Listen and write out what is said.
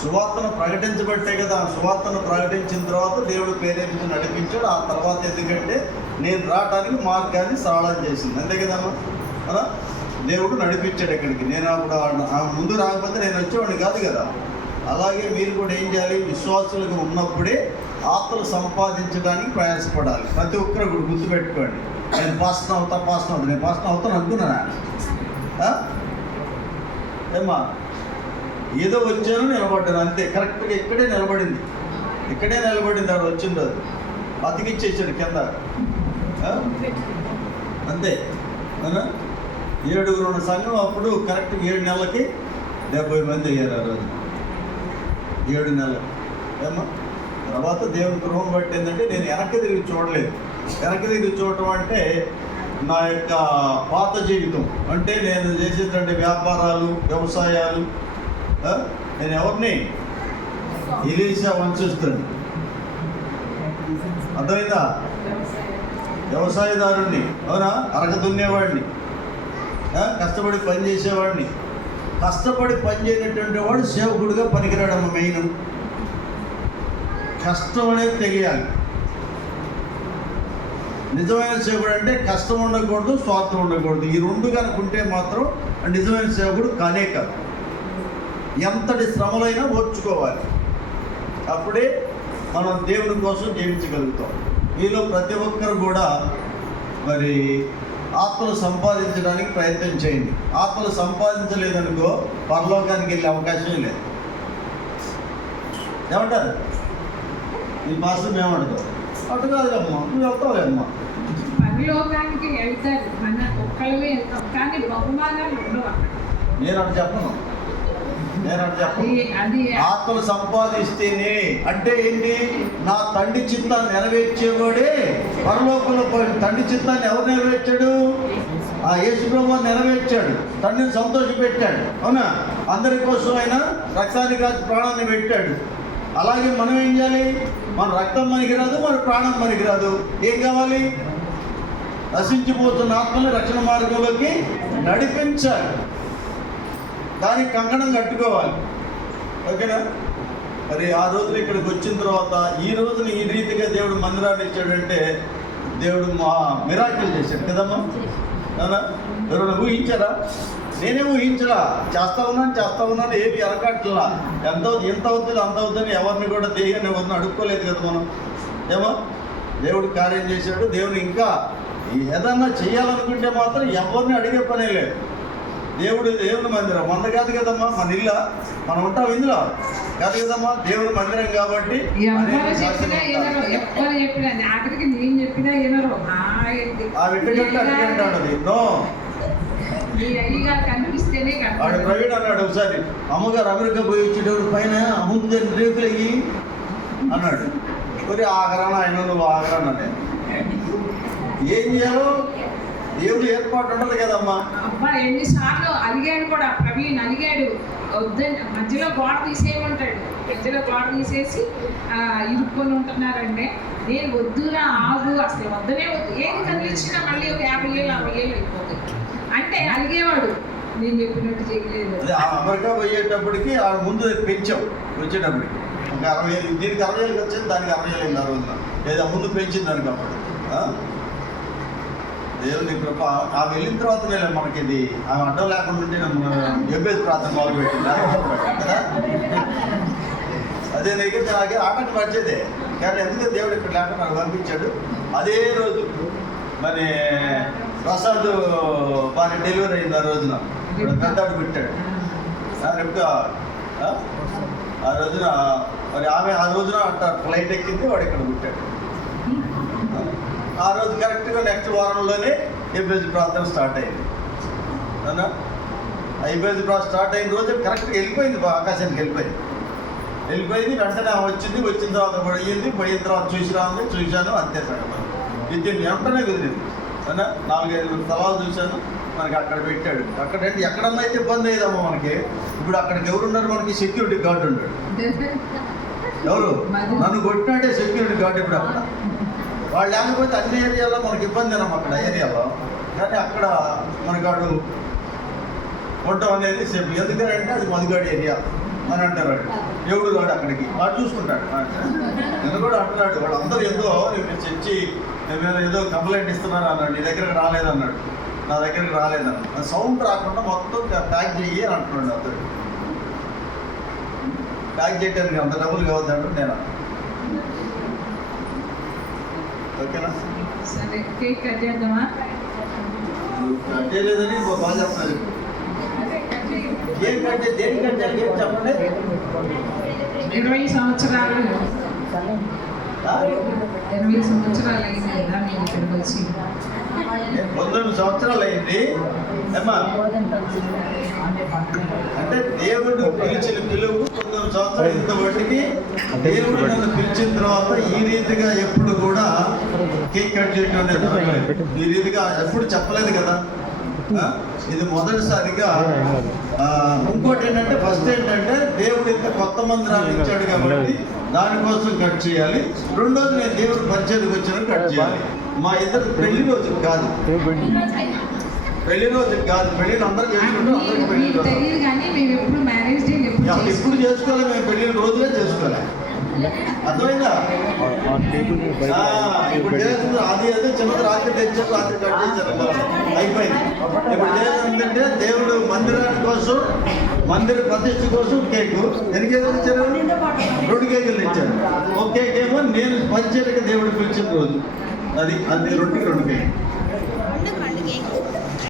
సువార్తను ప్రకటించబట్టే కదా. సువార్తను ప్రకటించిన తర్వాత దేవుడు ప్రేరేపించి నడిపించాడు. ఆ తర్వాత ఎందుకంటే నేను రావడానికి మార్గాన్ని సరళం చేసింది, అంతే కదమ్మా. అలా దేవుడు నడిపించాడు ఇక్కడికి. నేను అప్పుడు ముందు రాకపోతే నేను వచ్చేవాడిని కాదు కదా. అలాగే మీరు కూడా ఏం చేయాలి, విశ్వాసులుగా ఉన్నప్పుడే ఆత్మలు సంపాదించడానికి ప్రయాసపడాలి. ప్రతి ఒక్కరు కూడా గుర్తుపెట్టుకోండి. నేను పాస్టర్ అవుతాను, నేను పాస్టర్ అవుతాను అనుకున్నానా? ఏమా ఏదో వచ్చాను, నిలబడ్డాను, అంతే. కరెక్ట్గా ఇక్కడే నిలబడింది. ఆడు వచ్చింది, అది అతికిచ్చేసాడు కింద, అంతే. 7 ఉన్న సంఘం అప్పుడు కరెక్ట్గా 7 నెలలకి 70 మంది అయ్యారు ఆ రోజు. 7 నెలలు ఏమో. తర్వాత దేవుని కృపను బట్టి ఏంటంటే నేను వెనక్కి తిరిగి చూడలేదు. వెనక్కి తిరిగి చూడటం అంటే నా యొక్క పాత జీవితం, అంటే నేను చేసేటువంటి వ్యాపారాలు, వ్యవసాయాలు. నేను ఎవరిని? ఎలీషా వంశస్థుడిని, అర్థమైందా? వ్యవసాయదారుణ్ణి, అవునా? అరక దున్నేవాడిని, కష్టపడి పని చేసేవాడిని. కష్టపడి పని చేయనటువంటి వాడు సేవకుడిగా పనికిరాడమ్మ. మెయిన్ కష్టం అనేది తెలియాలి. నిజమైన సేవకుడు అంటే కష్టం ఉండకూడదు, స్వార్థం ఉండకూడదు. ఈ 2 కనుకుంటే మాత్రం నిజమైన సేవకుడు కానే కాదు. ఎంతటి శ్రమలైనా ఓర్చుకోవాలి, అప్పుడే మనం దేవుని కోసం జీవించగలుగుతాం. మీలో ప్రతి ఒక్కరు కూడా మరి ఆత్మలు సంపాదించడానికి ప్రయత్నం చేయండి. ఆత్మలు సంపాదించలేదనుకో పరలోకానికి వెళ్ళే అవకాశం లేదు. ఏమంటారు? ఈ మాసం ఏమంటారు? అటు కాదులమ్మా, నువ్వు వెళ్తావులేమ్మా. పరలోకానికి వెళ్తారు, మన ఒక్కళ్ళే వెళ్తాం, కానీ బహుమానాలు ఉండవు. నేను అటు చెప్పను. ఆత్మలు సంపాదిస్తేనే అంటే ఏంటి? నా తండ్రి చిత్తాన్ని నెరవేర్చేవాడే పరలోకంలో పోయి. తండ్రి చిత్తాన్ని ఎవరు నెరవేర్చాడు? ఆ యేసు ప్రభువు నెరవేర్చాడు. తండ్రిని సంతోషపెట్టాడు, అవునా? అందరి కోసం ఆయన రక్తాన్ని కాచి ప్రాణాన్ని పెట్టాడు. అలాగే మనం ఏం చేయాలి? మన రక్తం మనకి రాదు, మన ప్రాణం మనకి రాదు. ఏం కావాలి? నశించిపోతున్న ఆత్మని రక్షణ మార్గంలోకి నడిపించాలి. దానికి కంకణం కట్టుకోవాలి, ఓకేనా? మరి ఆ రోజున ఇక్కడికి వచ్చిన తర్వాత ఈ రోజున ఈ రీతిగా దేవుడు మందిరాన్ని ఇచ్చాడంటే దేవుడు మా మిరాకిల్ చేశాడు కదమ్మా. అవునా? ఎవరైనా ఊహించారా? నేనే ఊహించరా. చేస్తా ఉన్నాను, ఏమి అరకట్లా. ఎంత అవుతుంది అంత అవుతుందని ఎవరిని కూడా దేవుని ఎవరిని అడుక్కోలేదు కదా మనం. ఏమో దేవుడు కార్యం చేశాడు. దేవుడు ఇంకా ఏదన్నా చేయాలనుకుంటే మాత్రం ఎవరిని అడిగే పనే లేదు. దేవుని మందిరం మంద కాదు కదమ్మా, మన ఇల్లు. మనం ఉంటాం ఇందులో కాదు కదమ్మా, దేవుని మందిరం కాబట్టి. వాడు ప్రవీణ్ అన్నాడు ఒకసారి, అమ్మగారు అమెరికా పోయి వచ్చేటప్పుడు పైన అమ్ముతుందని రేపులు అయ్యి అన్నాడు. మరి ఆగరాను ఆయన, నువ్వు ఆగరాను అనే ఏం చేయాలో దేవుడు ఏర్పాటు ఉండదు కదమ్మా. అబ్బా ఎన్నిసార్లు అడిగాడు కూడా, ప్రవీణ్ అడిగాడు, వద్దని మధ్యలో గోడ తీసేయమంటాడు. మధ్యలో గోడ తీసేసి ఇరుక్కొని ఉంటున్నారంటే నేను వద్దురా ఆగు, అసలు వద్దనే వద్దు, ఏది కదిలిచ్చినా మళ్ళీ ఒక 50 ఏళ్ళు 60 ఏళ్ళు అయిపోతుంది అంటే అడిగేవాడు. నేను చెప్పినట్టు చేయలేదు. అమెరికా పోయేటప్పటికి ఆ ముందు పెంచాం, వచ్చేటప్పటికి ఇంకా 60 ఏళ్ళు, దీనికి 60 ఏళ్ళకి వచ్చింది, దానికి 60 ఏళ్ళు అయింది ఆ రోజున. లేదా ముందు పెంచింది దానికి. అప్పుడు దేవుని కృప. ఆమె వెళ్ళిన తర్వాత మనకి ఇది ఆమె అడ్డం లేకుండా ఉంటే ఎబ్బేసి ప్రార్థన మొదలు పెట్టింది కదా. అదే దగ్గర నాకే ఆటకు పడిచేదే, కానీ ఎందుకంటే దేవుడు ఇక్కడ లేకుండా నాకు పంపించాడు. అదే రోజు మరి ప్రసాద్ వారి డెలివరీ అయింది. ఆ రోజున పెద్దాడు పెట్టాడు. ఆ రోజున మరి ఆమె ఆ రోజున అంట ఫ్లైట్ ఎక్కింది, వాడు ఇక్కడ పుట్టాడు. ఆ రోజు కరెక్ట్గా నెక్స్ట్ వారంలోనే ఎబ్బేసి ప్రార్థన స్టార్ట్ అయింది. అవునా? ఎబ్బేసి ప్రార్థన స్టార్ట్ అయిన రోజు కరెక్ట్గా వెళ్ళిపోయింది, ఆకాశానికి వెళ్ళిపోయింది. వెంటనే వచ్చిన తర్వాత పోయిన తర్వాత చూశాను, అంతే సంగతి. ఇది వెంటనే కుదిరింది. అవునా? 4-5 స్థలాలు చూశాను, మనకి అక్కడ పెట్టాడు. అక్కడంటే ఎక్కడన్నా అయితే ఇబ్బంది అయ్యేదమ్మా మనకి. ఇప్పుడు అక్కడికి ఎవరున్నారు? మనకి సెక్యూరిటీ గార్డు ఉన్నాడు. ఎవరు? నన్ను కొట్టినట్టే సెక్యూరిటీ గార్డు. ఇప్పుడు అక్కడ వాళ్ళు లేకపోతే అన్ని ఏరియాలో మనకి ఇబ్బంది అన్నమాట, అక్కడ ఏరియాలో. కానీ అక్కడ మనకాడు ఉండటం అనేది సేపు. ఎందుకంటే అది మధుగాడి ఏరియా. అని అంటారు వాడు. ఎవడు రాడు అక్కడికి, వాడు చూసుకుంటాడు. నిన్న కూడా అంటున్నాడు, వాడు అందరూ ఏదో చర్చి మేము ఏదో కంప్లైంట్ ఇస్తున్నారు అన్నాడు, నీ దగ్గరకు రాలేదన్నాడు, నా దగ్గరికి రాలేదన్నాడు. సౌండ్ రాకుండా మొత్తం ప్యాక్ చెయ్యి అని అంటున్నాడు అతడు. ప్యాక్ చేయడానికి అంత డబ్బులు కావద్దంటే నేను ఓకేనా. సరే కేక్ కట్ చేద్దామా? కట్ చేయలేదని బాగా చెప్తారు. ఏం కట్ చేయాలి, దేనికి కట్ చేయాలి చెప్పండి. 20 సంవత్సరాలు ఆ? 20 సంవత్సరాలు అయింది కదా నేను ఇక్కడికి వచ్చి. 19 సంవత్సరాలు అయింది అమ్మా. అంటే దేవుడు పిలిచిన పిలువు 19 సంవత్సరాలు ఇంతవరకు. దేవుడు నన్ను పిలిచిన తర్వాత ఈ రీతిగా ఎప్పుడు కూడా కేక్ కట్ చేయడం అనేది జరగలేదు. ఈ రీతిగా ఎప్పుడు చెప్పలేదు కదా. ఇది మొదటిసారిగా. ఇంకోటి ఏంటంటే ఫస్ట్ ఏంటంటే దేవుడు ఇంత కొత్త మందిరాలు ఇచ్చాడు కాబట్టి దానికోసం కట్ చేయాలి. రెండోది నేను దేవుడు పరిచయకు వచ్చినప్పుడు కట్ చేయాలి. మా ఇద్దరు పెళ్లి రోజుకి కాదు, పెళ్లి రోజుకి కాదు, పెళ్లిని అందరూ చేసుకుంటాం, అందరికి పెళ్లి మీకు తెలియదు కానీ మేము ఎప్పుడు మ్యారేజ్ డే ఎప్పుడు చేసుకోవాలి, మేము పెళ్లి రోజులే చేసుకోవాలి. అర్థమైందా? ఇప్పుడు చేస్తుంది అది అదే చిన్నది రాత్రి తెచ్చారు, రాత్రి కట్ చేశారు, అయిపోయింది. ఇప్పుడు చేస్తుందంటే దేవుడు మందిరాని కోసం, మందిర ప్రతిష్ఠ కోసం కేకు. ఎన్ని కేకులు ఇచ్చారు? 2 కేకులు ఇచ్చారు. ఒక కేక్ ఏమో నేను పరిచయకి దేవుడు పిలిచిన రోజు, అది 2కి 2 కేకులు.